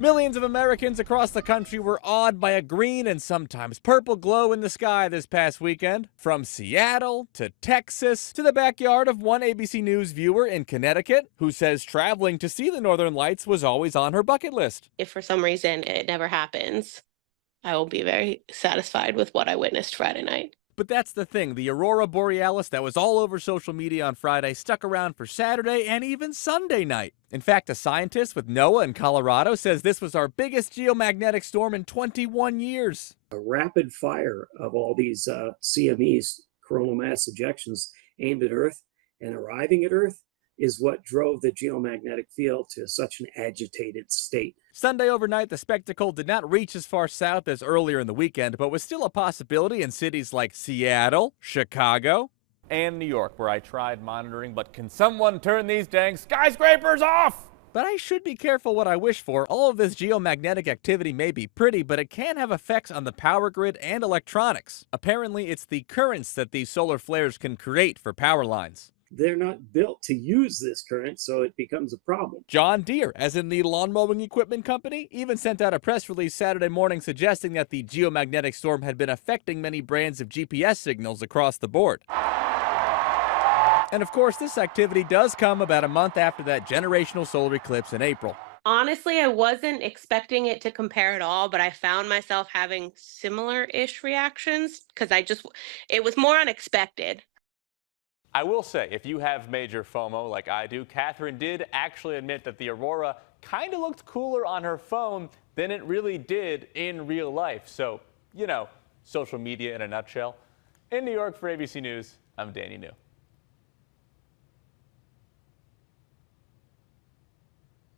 Millions of Americans across the country were awed by a green and sometimes purple glow in the sky this past weekend. From Seattle to Texas to the backyard of one ABC News viewer in Connecticut who says traveling to see the Northern Lights was always on her bucket list. If for some reason it never happens, I will be very satisfied with what I witnessed Friday night. But that's the thing, the aurora borealis that was all over social media on Friday stuck around for Saturday and even Sunday night. In fact, a scientist with NOAA in Colorado says this was our biggest geomagnetic storm in 21 years. A rapid fire of all these CMEs, coronal mass ejections, aimed at Earth and arriving at Earth is what drove the geomagnetic field to such an agitated state. Sunday overnight, the spectacle did not reach as far south as earlier in the weekend, but was still a possibility in cities like Seattle, Chicago, and New York, where I tried monitoring, but can someone turn these dang skyscrapers off? But I should be careful what I wish for. All of this geomagnetic activity may be pretty, but it can have effects on the power grid and electronics. Apparently, it's the currents that these solar flares can create for power lines. They're not built to use this current, so it becomes a problem. John Deere, as in the lawn mowing equipment company, even sent out a press release Saturday morning suggesting that the geomagnetic storm had been affecting many brands of GPS signals across the board. And of course, this activity does come about a month after that generational solar eclipse in April. Honestly, I wasn't expecting it to compare at all, but I found myself having similar-ish reactions because it was more unexpected. I will say, if you have major FOMO like I do, Catherine did actually admit that the aurora kind of looked cooler on her phone than it really did in real life. So, social media in a nutshell. In New York for ABC News, I'm Danny New.